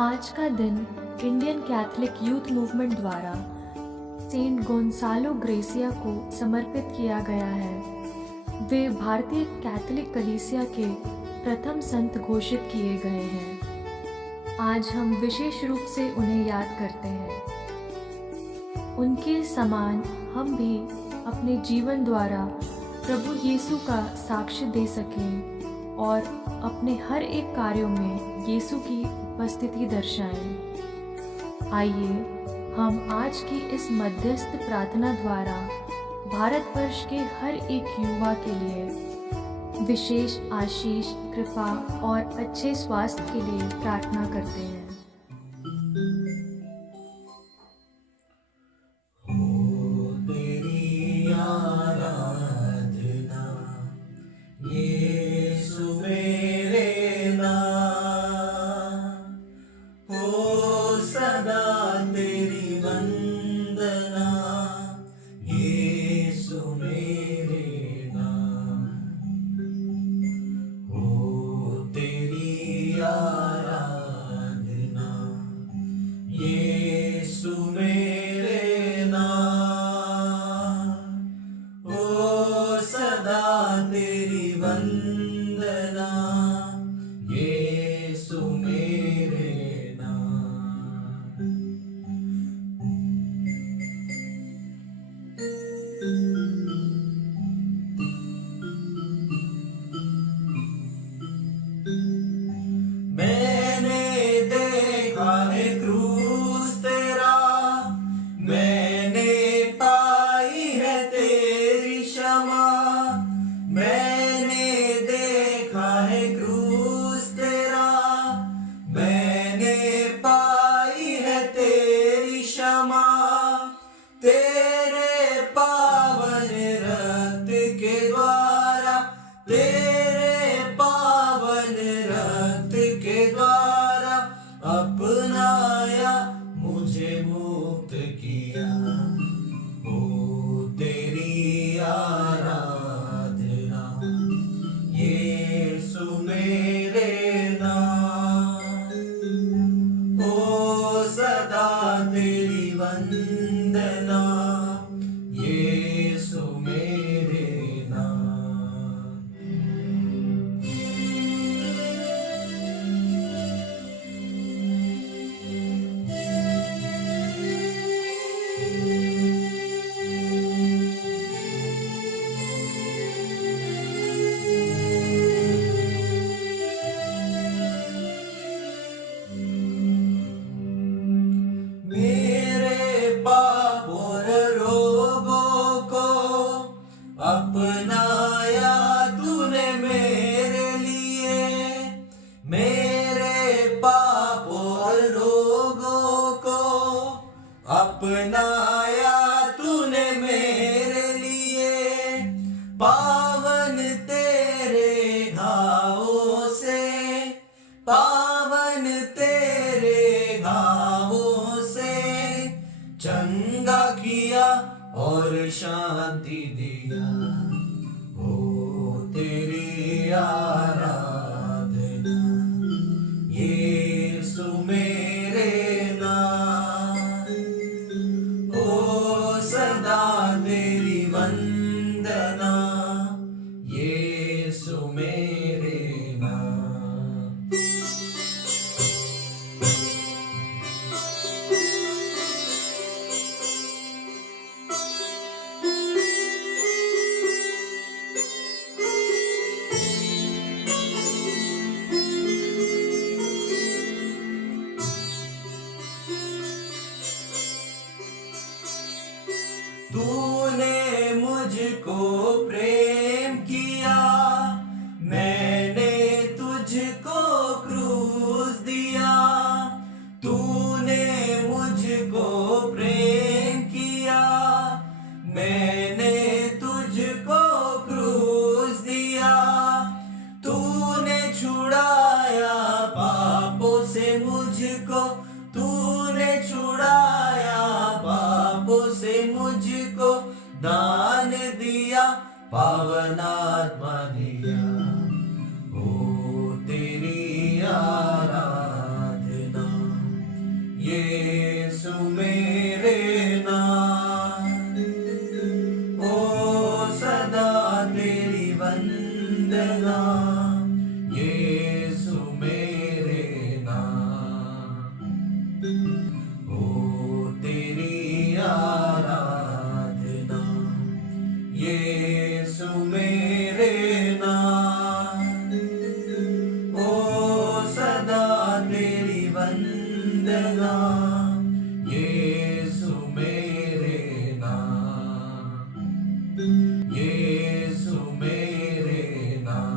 आज का दिन इंडियन कैथलिक यूथ मूवमेंट द्वारा सेंट गोंसालो ग्रेसिया को समर्पित किया गया है। वे भारतीय कैथलिक कलीसिया के प्रथम संत घोषित किए गए हैं। आज हम विशेष रूप से उन्हें याद करते हैं। उनके समान हम भी अपने जीवन द्वारा प्रभु यीशु का साक्ष्य दे सकें और अपने हर एक कार्यों में यीशु की उपस्थिति दर्शाएं। आइए हम आज की इस मध्यस्थ प्रार्थना द्वारा भारतवर्ष के हर एक युवा के लिए विशेष आशीष, कृपा और अच्छे स्वास्थ्य के लिए प्रार्थना करते हैं। अपनाया तूने मेरे लिए, पावन तेरे घावों से, पावन तेरे घावों से चंगा किया और शांति दिया। ओ तेरी आराधना यीशु मेरे नाम, ओ सदा तेरी वंदना यीशु मेरे नाम। तूने मुझको प्रेम किया, मैंने तुझको क्रूस दिया। तूने मुझको प्रेम किया, मैंने तुझको क्रूस दिया। तूने छुड़ाया पापों से मुझको, तूने छुड़ाया पापों से मुझको, दान दिया पावन आत्मा दिया। ओ तेरी आराधना वंदना, यीशु मेरे नाम। ओ तेरी आराधना, यीशु मेरे नाम। ओ सदा तेरी वंदना, यीशु मेरे नाम, यीशु मेरे नाम।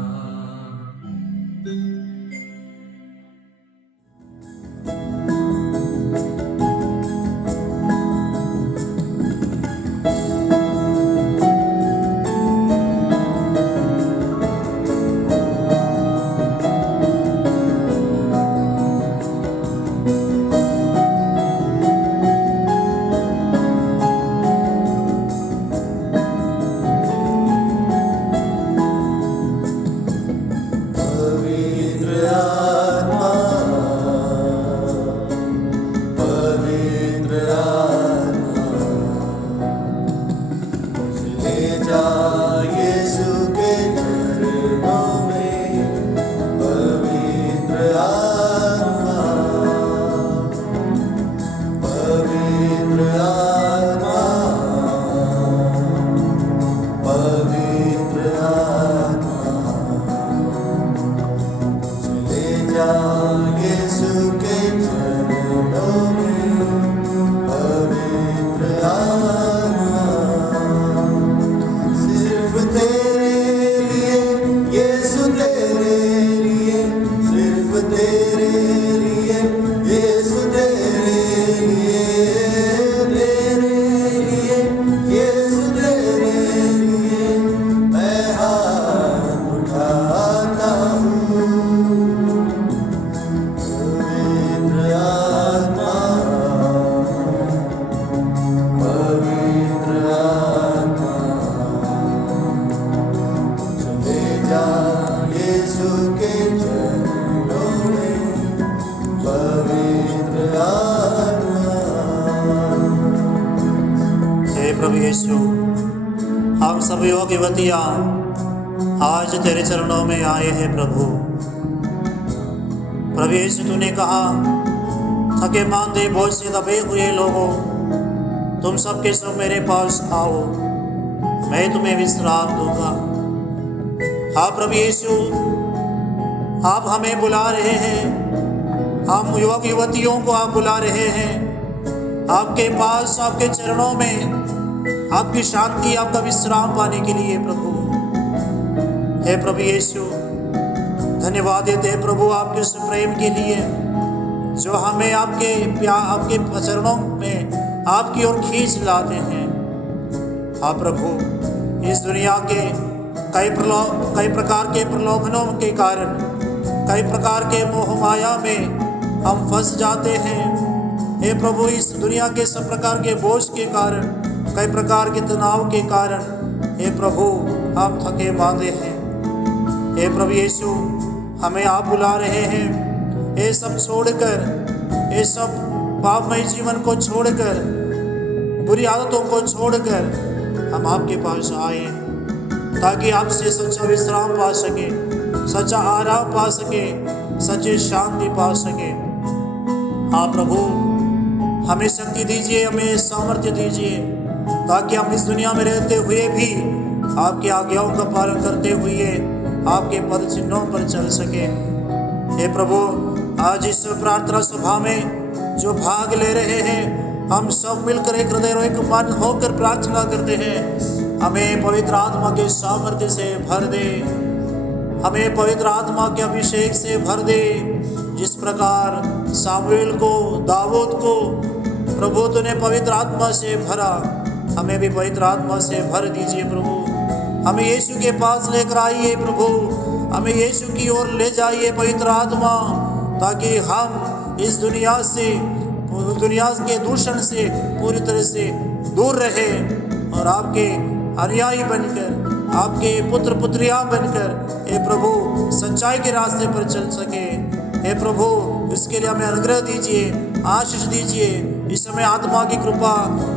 प्रभु यीशु, हम सब युवक युवतियाँ आज तेरे चरणों में आए हैं प्रभु। प्रभु यीशु, तूने कहा थके मांदे बोझ से दबे हुए लोगों, तुम सबके सब मेरे पास आओ, मैं तुम्हें विश्राम दूंगा। हाँ प्रभु यीशु, आप हमें बुला रहे हैं, हम युवक युवतियों को आप बुला रहे हैं आपके पास, आपके चरणों में आपकी शांति, आपका विश्राम पाने के लिए प्रभु। हे प्रभु यीशु, धन्यवाद देते हैं प्रभु आपके उस प्रेम के लिए जो हमें आपके चरणों में आपकी ओर खींच लाते हैं। हाँ प्रभु, इस दुनिया के कई प्रकार के प्रलोभनों के कारण, कई प्रकार के मोह माया में हम फंस जाते हैं। हे प्रभु, इस दुनिया के सब प्रकार के बोझ के कारण, कई प्रकार के तनाव के कारण हे प्रभु हम थके मांदे हैं। हे प्रभु यीशु, हमें आप बुला रहे हैं, ये सब छोड़कर, ये सब पापमय जीवन को छोड़कर, बुरी आदतों को छोड़कर हम आपके पास आए ताकि आपसे सच्चा विश्राम पा सके, सच्चा आराम पा सके, सच्ची शांति पा सके। हाँ प्रभु, हमें शक्ति दीजिए, हमें सामर्थ्य दीजिए ताकि हम इस दुनिया में रहते हुए भी आपकी आज्ञाओं का पालन करते हुए आपके पद चिन्हों पर चल सके। हे प्रभु, आज इस प्रार्थना सभा में जो भाग ले रहे हैं, हम सब मिलकर एक हृदय और एक मन होकर प्रार्थना करते हैं। हमें पवित्र आत्मा के सामर्थ्य से भर दे, हमें पवित्र आत्मा के अभिषेक से भर दे। जिस प्रकार सामुएल को, दाऊद को प्रभु तूने पवित्र आत्मा से भरा, हमें भी पवित्र आत्मा से भर दीजिए प्रभु। हमें यीशु के पास लेकर आइए प्रभु, हमें यीशु की ओर ले जाइए पवित्र आत्मा, ताकि हम इस दुनिया के दूषण से पूरी तरह से दूर रहे और आपके अनुयायी बनकर, आपके पुत्र पुत्रियां बनकर हे प्रभु सच्चाई के रास्ते पर चल सके। हे प्रभु, इसके लिए हमें अनुग्रह दीजिए, आशीष दीजिए। इस समय आत्मा की कृपा,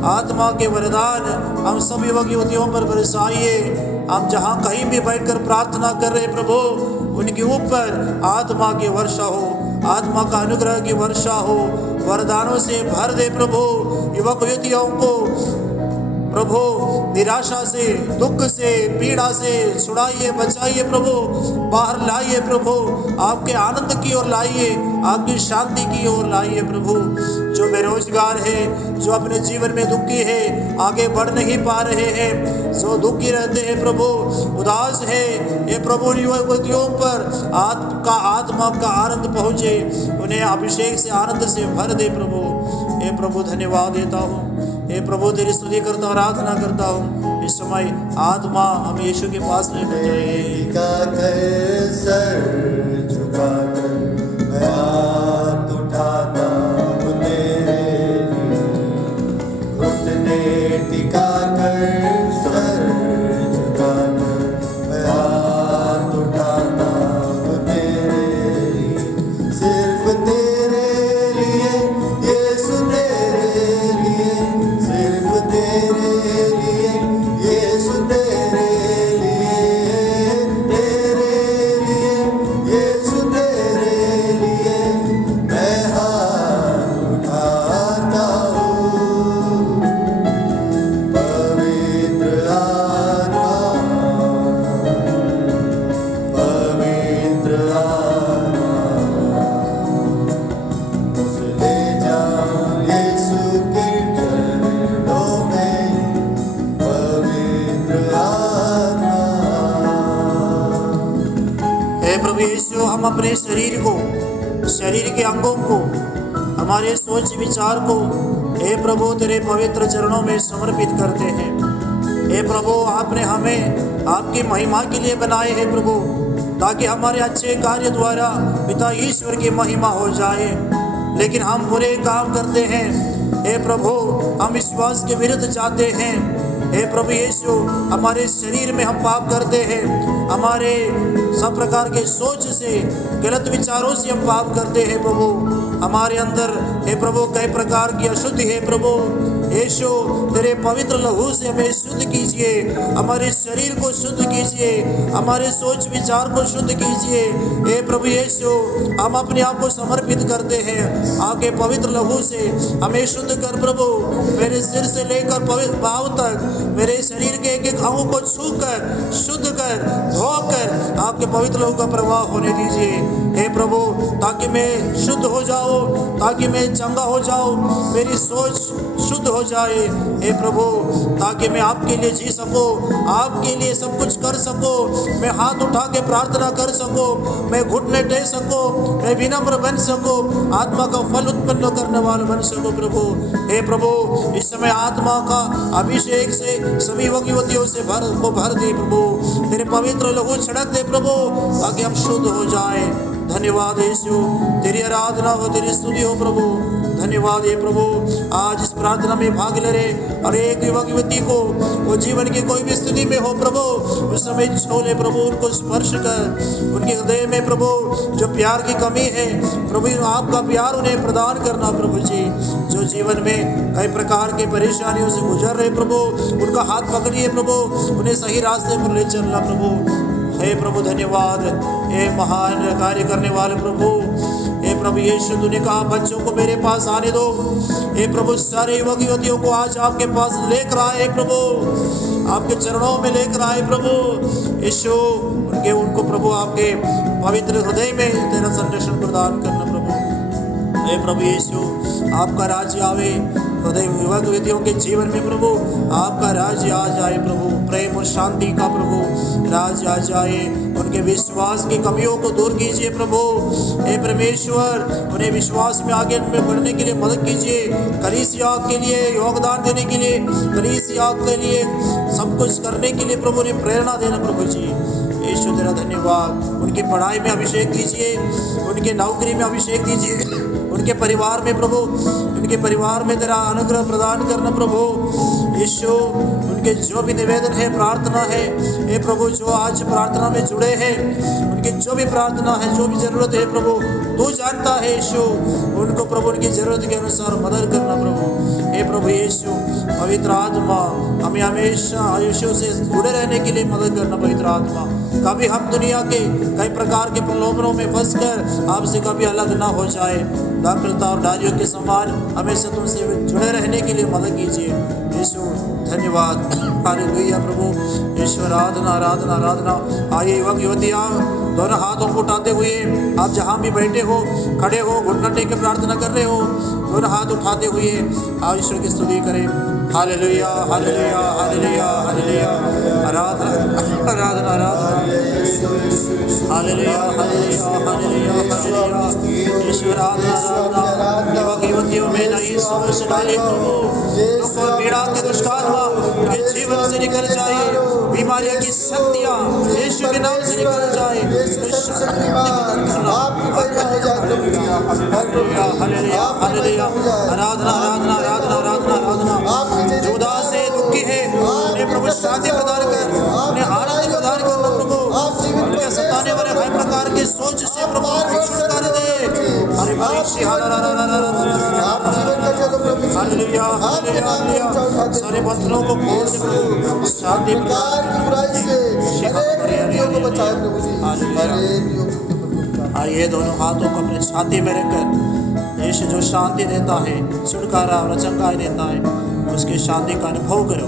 आत्मा के वरदान हम सभी युवक युवतियों पर बरसाइए। हम जहाँ कहीं भी बैठकर प्रार्थना कर रहे प्रभु, उनके ऊपर आत्मा की वर्षा हो, आत्मा का अनुग्रह की वर्षा हो, वरदानों से भर दे प्रभु। युवक युवतियों को प्रभु निराशा से, दुख से, पीड़ा से छुड़ाइए, बचाइए प्रभु, बाहर लाइए प्रभु, आपके आनंद की ओर लाइए, आपकी शांति की ओर लाइए प्रभु। जो बेरोजगार है, जो अपने जीवन में दुखी है, आगे बढ़ नहीं पा रहे हैं, जो दुखी रहते हैं प्रभु, उदास है, ये प्रभु युवतियों पर आपका आत्मा का आनंद पहुँचे, उन्हें अभिषेक से, आनंद से भर दे प्रभु। हे प्रभु धन्यवाद देता हूँ, हे प्रभु तेरी स्तुति करता हूँ, आराधना करता हूँ। इस समय आत्मा हम यीशु के पास लेकर जाए। सर झुकाकर मैं हाथ उठाता हूँ तेरे लिए, घुटने टिकाकर सर झुकाकर मैं हाथ उठाता हूँ तेरे लिए, सिर्फ तेरे लिए यीशु, तेरे लिए, सिर्फ तेरे लिए यीशु, तेरे लिए, तेरे लिए यीशु, तेरे लिए मैं हाथ उठाता हूँ। पवित्र आत्मा, पवित्र आत्मा, मुझे ले जाओ यीशु के चरणों में, पवित्र आत्मा। हे प्रभु यीशु, हम अपने शरीर को, शरीर के अंगों को, हमारे सोच विचार को हे प्रभु तेरे पवित्र चरणों में समर्पित करते हैं। हे प्रभु, आपने हमें आपकी महिमा के लिए बनाए हैं प्रभु, ताकि हमारे अच्छे कार्य द्वारा पिता ईश्वर की महिमा हो जाए। लेकिन हम बुरे काम करते हैं हे प्रभु, हम विश्वास के विरुद्ध जाते हैं। हे प्रभु यीशु, हमारे शरीर में हम पाप करते हैं, हमारे सब प्रकार के सोच से, गलत विचारों से हम पाप करते हैं प्रभु। हमारे अंदर हे प्रभु कई प्रकार की अशुद्धि है प्रभु। यीशु, तेरे पवित्र लहू से हमें शुद्ध कीजिए, हमारे शरीर को शुद्ध कीजिए, हमारे सोच विचार को शुद्ध कीजिए। हे प्रभु यीशु, हम अपने आप को समर्पित करते हैं, आपके पवित्र लहू से हमें शुद्ध कर प्रभु। मेरे सिर से लेकर पवित्र पाँव तक मेरे शरीर के एक एक अंग को छूकर, शुद्ध कर, धोकर आपके पवित्र लहू का प्रवाह होने दीजिए हे प्रभु, ताकि मैं शुद्ध हो जाऊं, ताकि मैं चंगा हो जाऊं, मेरी सोच शुद्ध हो जाए हे प्रभु, ताकि मैं आपके लिए जी सकूं, आपके लिए सब कुछ कर सकूं, मैं हाथ उठा के प्रार्थना कर सकूं, मैं घुटने टेक सकूं, मैं विनम्र बन सकूं, आत्मा का फल उत्पन्न करने वाला बन सकूं प्रभु। हे प्रभु, इस समय आत्मा का अभिषेक से सभी युवतियों से भर दे प्रभु, तेरे पवित्र लहू छिड़क दे प्रभु, ताकि हम शुद्ध हो जाए। धन्यवाद यीशु, तेरी आराधना हो, तेरी स्तुति हो प्रभु। धन्यवाद हे प्रभु, आज इस प्रार्थना में भाग ले रहे और एक युवक युवती को वो जीवन की कोई भी स्थिति में हो प्रभु, उस समय छोले प्रभु, उनको स्पर्श कर, उनके हृदय में प्रभु जो प्यार की कमी है प्रभु, आपका प्यार उन्हें प्रदान करना प्रभु जी। जो जीवन में कई प्रकार के परेशानियों से गुजर रहे प्रभु, उनका हाथ पकड़िए प्रभु, उन्हें सही रास्ते पर ले चलना प्रभु। हे प्रभु धन्यवाद, हे महान कार्य करने वाले प्रभु। हे प्रभु यीशु, तूने कहा बच्चों को मेरे पास आने दो। हे प्रभु, सारे युवक युवतियों को आज आपके पास लेकर आए प्रभु, आपके चरणों में लेकर आए प्रभु यीशु, उनको प्रभु आपके पवित्र हृदय में तेरा संरक्षण प्रदान करना प्रभु। हे प्रभु यीशु, आपका राज्य आवे हृदय युवक युवतियों के जीवन में प्रभु, आपका राज्य आ जाए प्रभु, प्रेम और शांति का प्रभु राज्य आ जाए। उनके विश्वास की कमियों को दूर कीजिए प्रभु। हे परमेश्वर, उन्हें विश्वास में आगे बढ़ने के लिए मदद कीजिए, कलीसिया के लिए योगदान देने के लिए, कलीसिया के लिए सब कुछ करने के लिए प्रभु ने प्रेरणा देना प्रभु जी। यीशु तेरा धन्यवाद, उनकी पढ़ाई में अभिषेक दीजिए, उनके नौकरी में अभिषेक दीजिए, उनके परिवार में प्रभु, उनके परिवार में तेरा अनुग्रह प्रदान करना प्रभु। यीशु उनके जो भी निवेदन है, प्रार्थना है, हे प्रभु जो आज प्रार्थना में जुड़े हैं, उनकी जो भी प्रार्थना है, जो भी जरूरत है प्रभु तू जानता है यीशु। उनको प्रभु उनकी जरूरत के अनुसार मदद करना प्रभु। हे प्रभु यीशु, पवित्र आत्मा हमें हमेशा यीशु से जुड़े रहने के लिए मदद करना पवित्र आत्मा। कभी हम दुनिया के कई प्रकार के प्रलोभनों में फंसकर आपसे कभी अलग ना हो जाए। दाखिलता और डायरियों के समान हमेशा तुमसे जुड़े रहने के लिए मदद कीजिए यीशु। धन्यवाद, हालेलुया प्रभु यीशु। आराधना आराधना आराधना। आइए युवक युवतियाँ दोनों हाथों को उठाते हुए आप जहाँ भी बैठे हो, खड़े हो, घुटना टेक के प्रार्थना कर रहे हो, दोनों हाथ उठाते हुए आप ईश्वर की स्तुति करें। Hallelujah hallelujah hallelujah hallelujah. आराधना आराधना आराधना। Hallelujah hallelujah hallelujah hallelujah. ईश्वर आराधना। युवक युवतियों में नई सोच डाले प्रभु। दुख और पीड़ा के दुष्ट आत्मा उनके जीवन से निकल जाए। बीमारियों की शक्तियाँ यीशु के नाम से निकल जाए। Hallelujah hallelujah. आराधना आराधना आराधना आराधना आराधना। जो उदास है, दुखी है, उन्हें प्रभु शांति प्रदान कर, उन्हें आनंद प्रदान कर प्रभु। उनके सताने वाले हर प्रकार के सोच से प्रभु छुटकारा दे। हरे मरीषी हालेलुया हालेलुया हालेलुया। सारे बंधनों को खोल दे प्रभु। शांति आइए दोनों हाथों को अपने छाती में रखकर यीशु जो शांति देता है, छुटकारा और चंगाई देता है, उसकी शांति का अनुभव करो।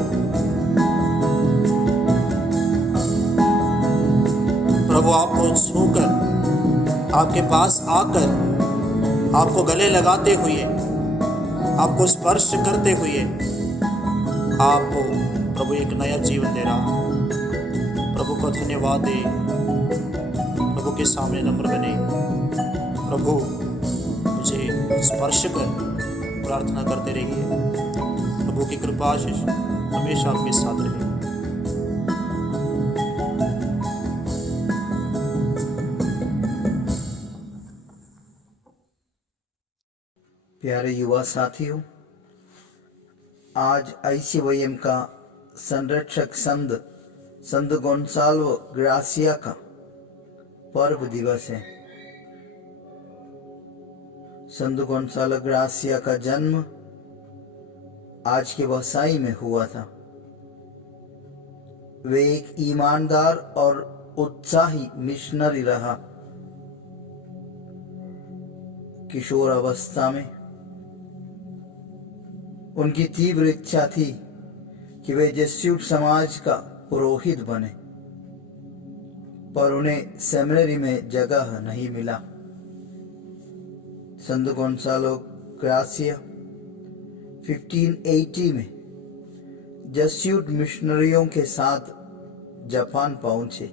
प्रभु आपको छूकर, आपके पास आकर, आपको गले लगाते हुए, आपको स्पर्श करते हुए आपको प्रभु एक नया जीवन दे रहा है। प्रभु को धन्यवाद दे, प्रभु के सामने नम्र बने। प्रभु मुझे स्पर्श कर प्रार्थना करते रहिए। प्रभु की कृपा आशीष हमेशा आपके साथ रहे। प्यारे युवा साथियों, आज ICYM का संरक्षक संत गोंसालो ग्रासिया का पर्व दिवस है। संत गोंसालो ग्रासिया का जन्म आज के वसाई में हुआ था। वे एक ईमानदार और उत्साही मिशनरी रहा। किशोर अवस्था में उनकी तीव्र इच्छा थी कि वे जेस्यूट समाज का पुरोहित बने, पर उन्हें सेमिनरी में जगह नहीं मिला। संत गोंसालो ग्रासिया 1580 में जेस्यूट मिशनरियों के साथ जापान पहुंचे।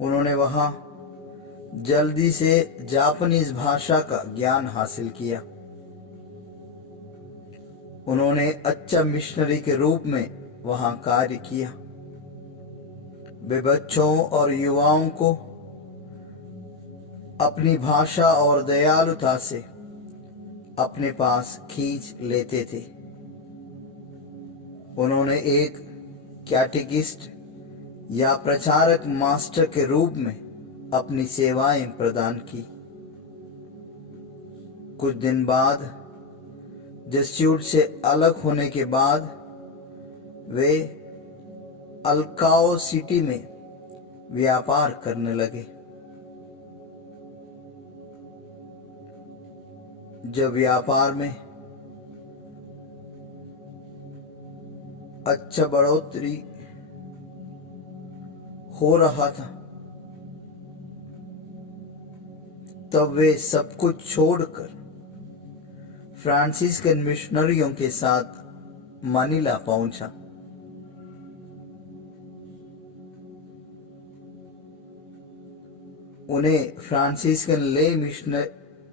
उन्होंने वहां जल्दी से जापानीज भाषा का ज्ञान हासिल किया। उन्होंने अच्छा मिशनरी के रूप में वहां कार्य किया। वे बच्चों और युवाओं को अपनी भाषा और दयालुता से अपने पास खींच लेते थे। उन्होंने एक कैटेकिस्ट या प्रचारक मास्टर के रूप में अपनी सेवाएं प्रदान की। कुछ दिन बाद जेस्यूट से अलग होने के बाद वे अल्काओ सिटी में व्यापार करने लगे। जब व्यापार में अच्छा बढ़ोतरी हो रहा था, तब वे सब कुछ छोड़कर फ्रांसीसियन मिशनरियों के साथ मनीला पहुंचा। उन्हें फ्रांसीसियन ले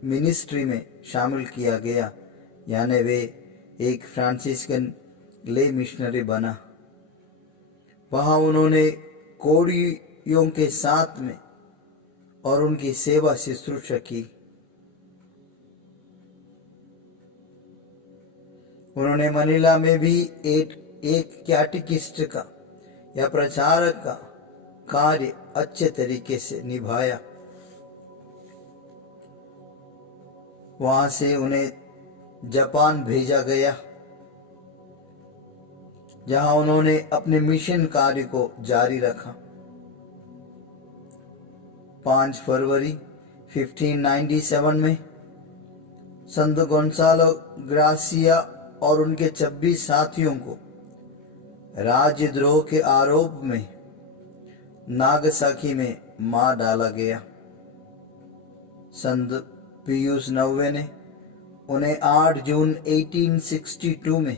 मिनिस्ट्री में शामिल किया गया, यानी वे एक फ्रांसीसियन ले मिशनरी बना। वहां उन्होंने कोड़ियों के साथ में और उनकी सेवा शुश्रूषा की। उन्होंने मनीला में भी एक कैटेकिस्ट का या प्रचारक का कार्य अच्छे तरीके से निभाया। वहां से उन्हें जापान भेजा गया, जहां उन्होंने अपने मिशन कार्य को जारी रखा। 5 फरवरी 1597 में संत गोंसालो ग्रासिया और उनके 26 साथियों को राजद्रोह के आरोप में नागासाकी में मार डाला गया। संत पियूस नौवे ने उन्हें 8 जून 1862 में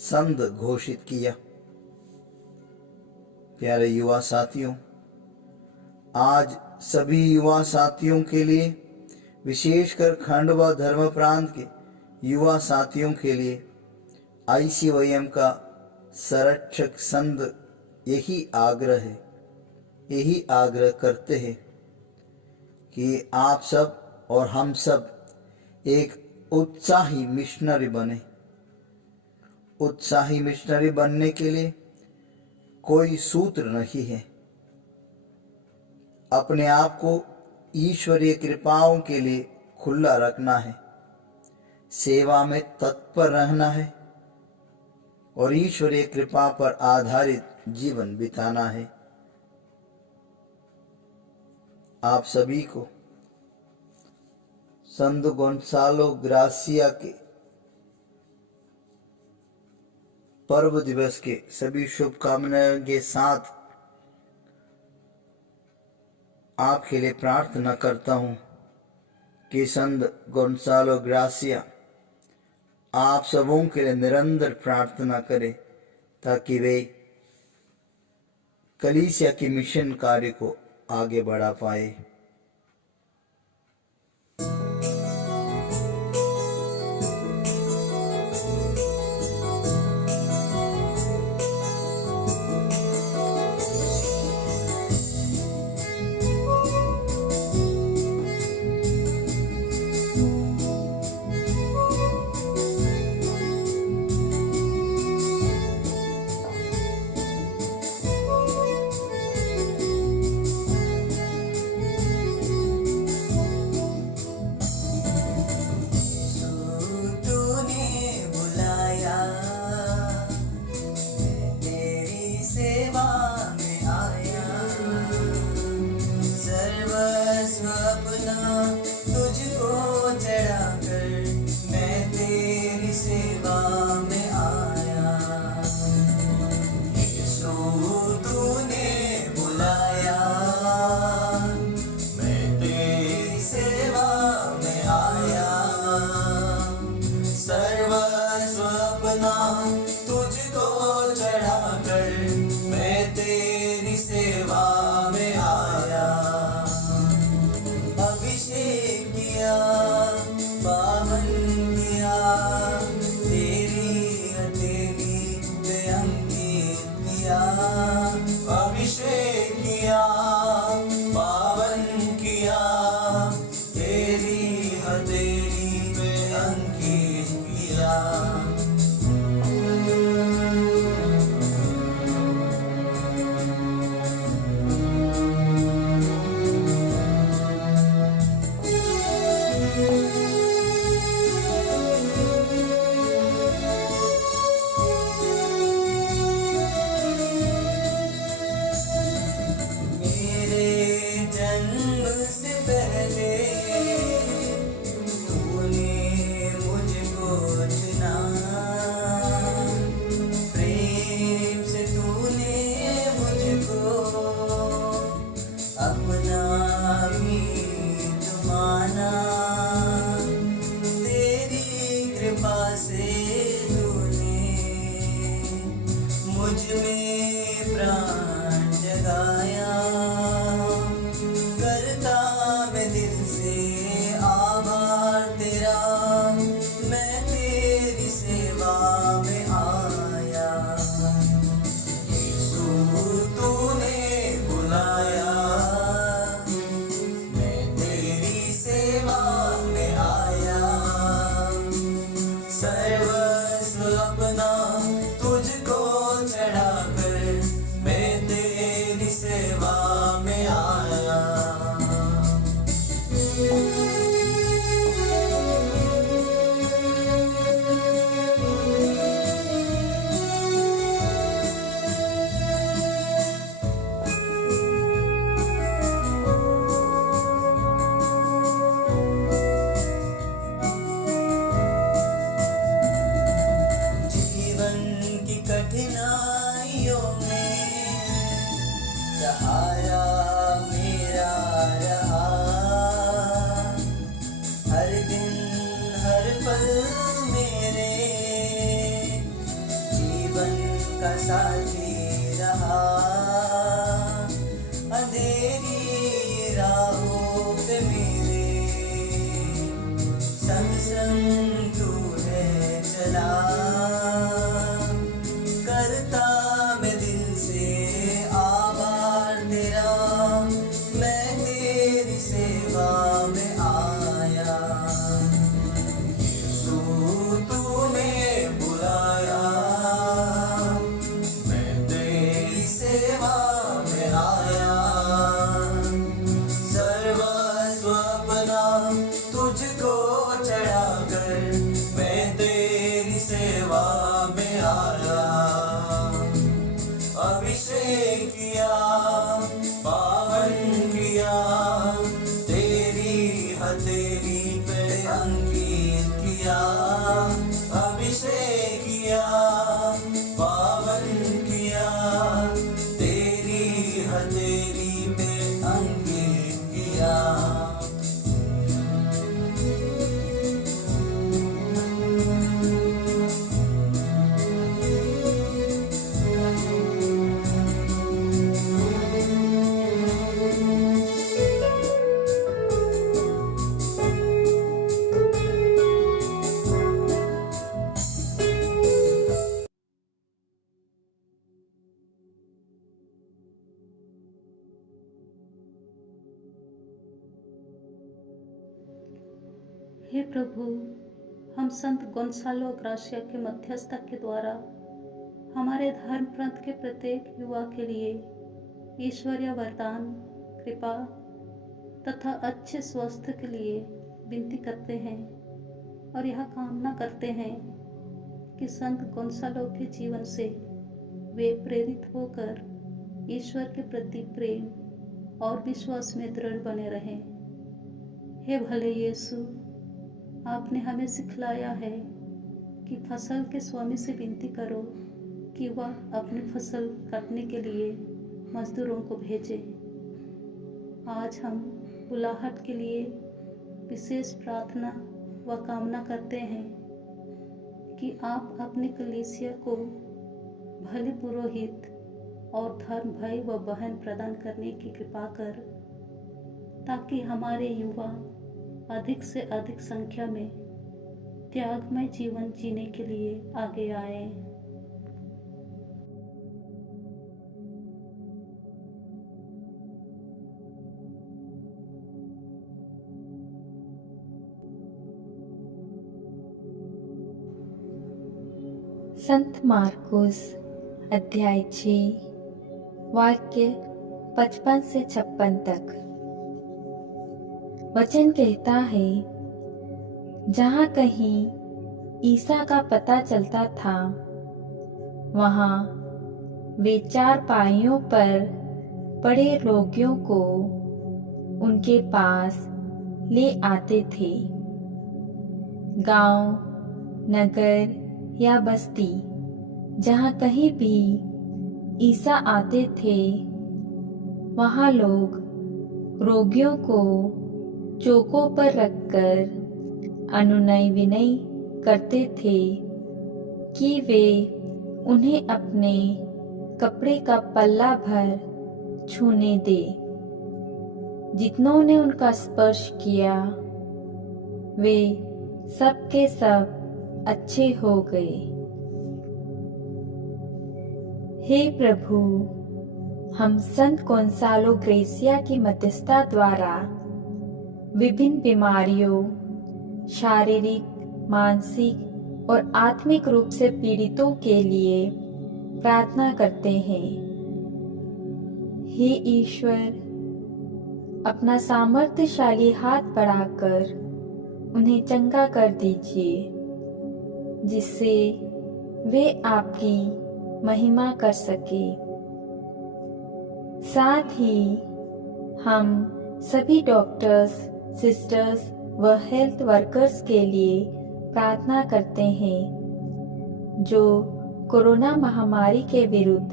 संत घोषित किया। प्यारे युवा साथियों, आज सभी युवा साथियों के लिए, विशेषकर खंडवा धर्म प्रांत के युवा साथियों के लिए ICYM का संरक्षक संत यही आग्रह करते हैं कि आप सब और हम सब एक उत्साही मिशनरी बने। उत्साही मिशनरी बनने के लिए कोई सूत्र नहीं है। अपने आप को ईश्वरीय कृपाओं के लिए खुला रखना है, सेवा में तत्पर रहना है और ईश्वरीय कृपा पर आधारित जीवन बिताना है। आप सभी को संत गोंसालो ग्रासिया के पर्व दिवस के सभी शुभकामनाओं के साथ आपके लिए प्रार्थना करता हूं कि संत गोंसालो ग्रासिया आप सबों के लिए निरंतर प्रार्थना करें, ताकि वे कलीसिया के मिशन कार्य को आगे बढ़ा पाए। सेवा में आया सर्व संग तू है चला, करता मैं दिल से आभार तेरा, मैं तेरी सेवा में आया। यीशु तूने बुलाया, मैं तेरी सेवा में आया। सर्वस्व अपना तुझको चढ़ाकर मैं तेरी सेवा में आया। अभिषेक किया, पावन किया, तेरी हथेली पे अंकित किया। अभिषेक किया, पावन किया, तेरी हथेली पे अंकित किया। हे प्रभु, हम संत गोंसालो ग्रासिया के मध्यस्थता के द्वारा हमारे धर्म पंथ के प्रत्येक युवा के लिए ईश्वरीय वरदान, कृपा तथा अच्छे स्वास्थ्य के लिए विनती करते हैं और यह कामना करते हैं कि संत गोंसालो के जीवन से वे प्रेरित होकर ईश्वर के प्रति प्रेम और विश्वास में दृढ़ बने रहें। हे भले यीशु, आपने हमें सिखलाया है कि फसल के स्वामी से विनती करो कि वह अपनी फसल काटने के लिए मजदूरों को भेजे। आज हम बुलाहट के लिए विशेष प्रार्थना व कामना करते हैं कि आप अपनी कलीसिया को भले पुरोहित और धर्म भाई व बहन प्रदान करने की कृपा कर, ताकि हमारे युवा अधिक से अधिक संख्या में त्यागमय जीवन जीने के लिए आगे आए। संत मार्कुस अध्याय 6 वाक्य 55 से 56 तक। वचन कहता है, जहाँ कहीं ईसा का पता चलता था, वहाँ वे चारपाइयों पर पड़े रोगियों को उनके पास ले आते थे। गांव, नगर या बस्ती, जहाँ कहीं भी ईसा आते थे, वहाँ लोग रोगियों को चौकों पर रखकर अनुनय विनय करते थे कि वे उन्हें अपने कपड़े का पल्ला भर छूने दे। जितनों ने उनका स्पर्श किया, वे सब के सब अच्छे हो गए। हे प्रभु, हम संत गोंसालो ग्रेसिया की मध्यस्थता द्वारा विभिन्न बीमारियों, शारीरिक, मानसिक और आत्मिक रूप से पीड़ितों के लिए प्रार्थना करते हैं। हे ईश्वर, अपना सामर्थ्यशाली हाथ बढ़ाकर उन्हें चंगा कर दीजिए, जिससे वे आपकी महिमा कर सके। साथ ही हम सभी डॉक्टर्स, सिस्टर्स व हेल्थ वर्कर्स के लिए प्रार्थना करते हैं, जो कोरोना महामारी के विरुद्ध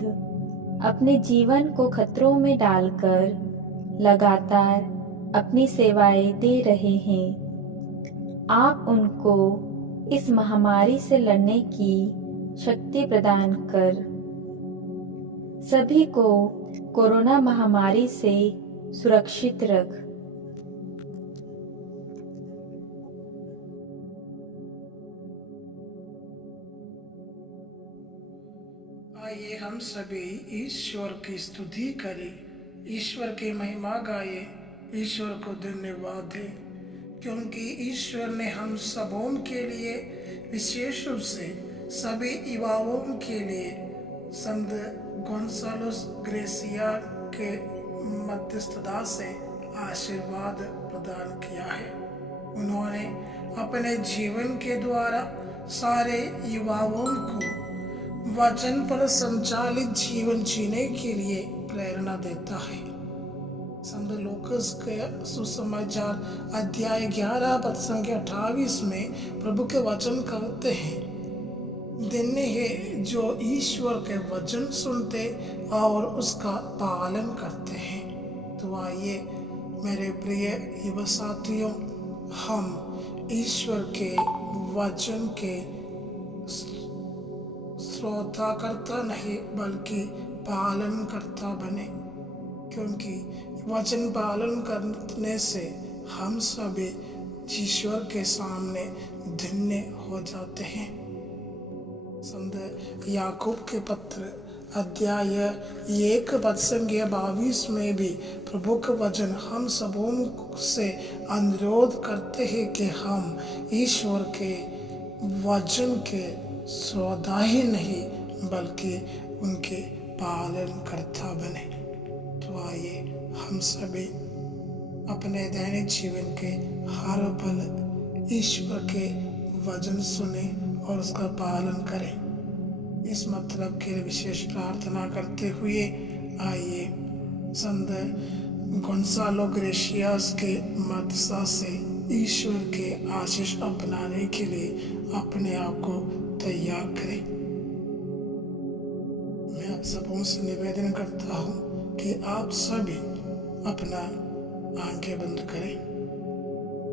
अपने जीवन को खतरों में डालकर लगातार अपनी सेवाएं दे रहे हैं। आप उनको इस महामारी से लड़ने की शक्ति प्रदान कर सभी को कोरोना महामारी से सुरक्षित रख। हम सभी ईश्वर की स्तुति करें, ईश्वर की महिमा गाए, ईश्वर को धन्यवाद दें, क्योंकि ईश्वर ने हम सबों के लिए, विशेष रूप से सभी युवाओं के लिए संत गोंसालोस ग्रेसिया के मध्यस्थता से आशीर्वाद प्रदान किया है। उन्होंने अपने जीवन के द्वारा सारे युवाओं को वचन पर संचालित जीवन जीने के लिए प्रेरणा देता है। संत लूकास के सुसमाचार अध्याय 11 पद संख्या 28 में प्रभु के वचन कहते हैं, धन्य है जो ईश्वर के वचन सुनते और उसका पालन करते हैं। तो आइए मेरे प्रिय युवा साथियों, हम ईश्वर के वचन के श्रोता करता नहीं बल्कि पालन करता बने, क्योंकि वचन पालन करने से हम सभी ईश्वर के सामने धन्य हो जाते हैं। संत याकूब के पत्र अध्याय 1 पद संख्या 22 में भी प्रभु का वचन हम सबों से अनुरोध करते हैं कि हम ईश्वर के वचन के श्रोता ही नहीं बल्कि उनके पालन करता बने। तो आइए हम सभी अपने दैनिक जीवन के हर पल ईश्वर के वचन सुने और उसका पालन करें। इस मतलब के लिए विशेष प्रार्थना करते हुए आइए संत गोंसालो ग्रेसियास के मध्यस्थता से ईश्वर के आशीष अपनाने के लिए अपने आप को तैयार करें। मैं आप सबों से निवेदन करता हूँ कि आप सभी अपना आंखें बंद करें,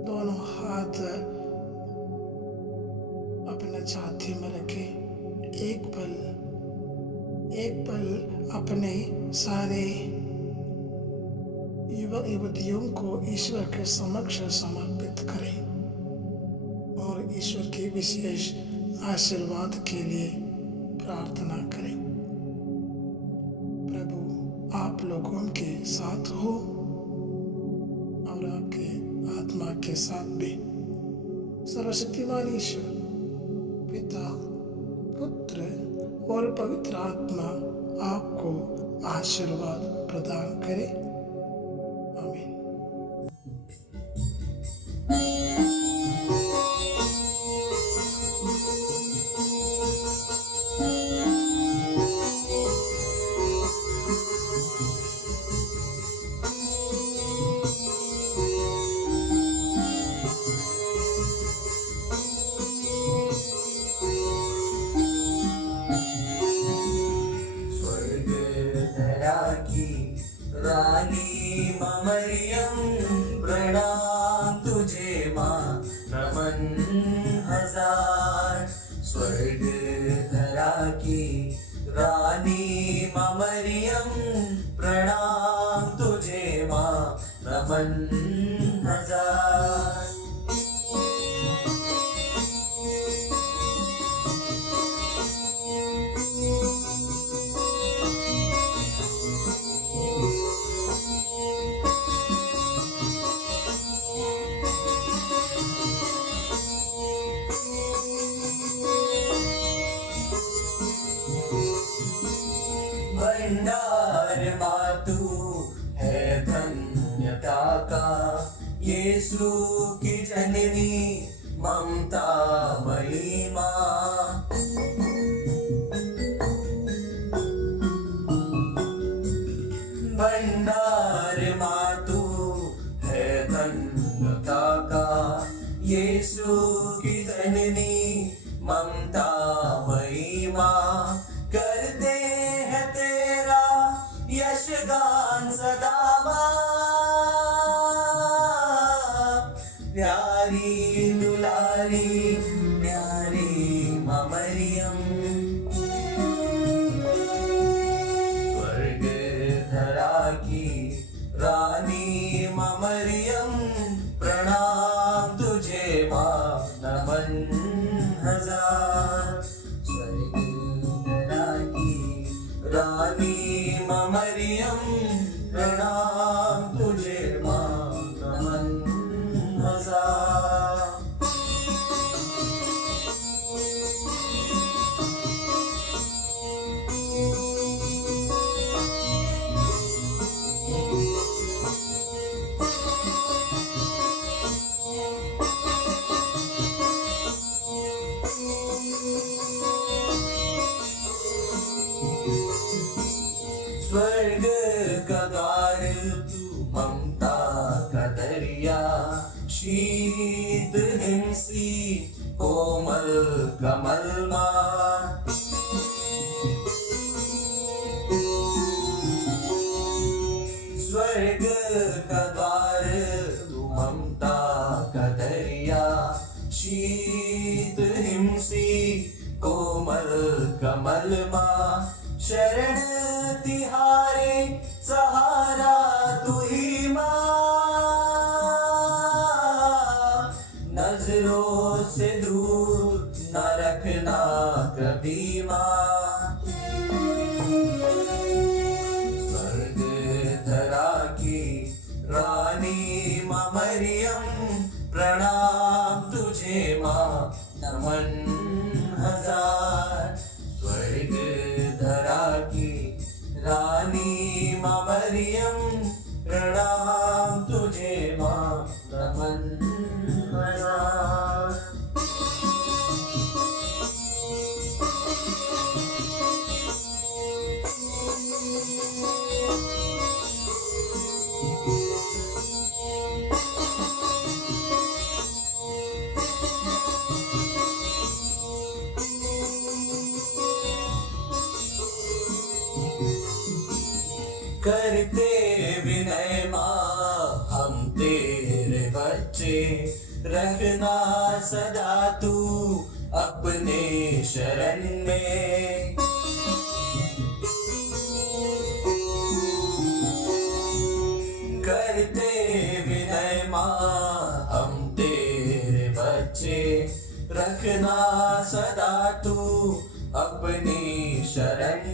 दोनों हाथ अपना छाती में रखें, एक पल अपने सारे युवा युवतियों को ईश्वर के समक्ष समर्पित करें और ईश्वर के विशेष आशीर्वाद के लिए प्रार्थना करें। प्रभु आप लोगों के साथ हो और आपके आत्मा के साथ भी। सर्वशक्तिमान ईश्वर पिता, पुत्र और पवित्र आत्मा आपको आशीर्वाद प्रदान करे। आमीन। रानी मरियम प्रणाम तुझे माँ, नमन हजार। स्वर्ग धरा की रानी मरियम प्रणाम तुझे माँ, नमन हजार। भंडार मातु है धन्यता का, यीशु की जननी ममता मई माँ। भंडार मातु है धन्यता का, यीशु की जननी ममता मई माँ। करते हैं तेरा यशगान सदा माँ, प्यारी दुलारी प्यारी माँ मरियम। स्वर्ग धरा की रानी माँ मरियम प्रणाम तुझे माँ, नमन हजार। स्वर्ग धरा की मरियम प्रणाम तुझे माँ नमन हजार। स्वर्ग का द्वार तू ममता का दरिया, शीत हिंसी कोमल कमल माँ। स्वर्ग का द्वार तू ममता का दरिया, शीत हिंसी कोमल कमल माँ। शरण तिहारे सहारा तू ही माँ, नजरों से दूर न रखना कभी माँ। स्वर्ग धरा की रानी माँ मरियम प्रणाम तुझे माँ नमन हजार। स्वर्ग धरा की रानी माँ मरियम प्रणाम तुझे माँ नमन हजार। करते विनय माँ हम तेरे बच्चे, रखना सदा तू अपने शरण में। करते विनय माँ हम तेरे बच्चे, रखना सदा तू अपनी शरण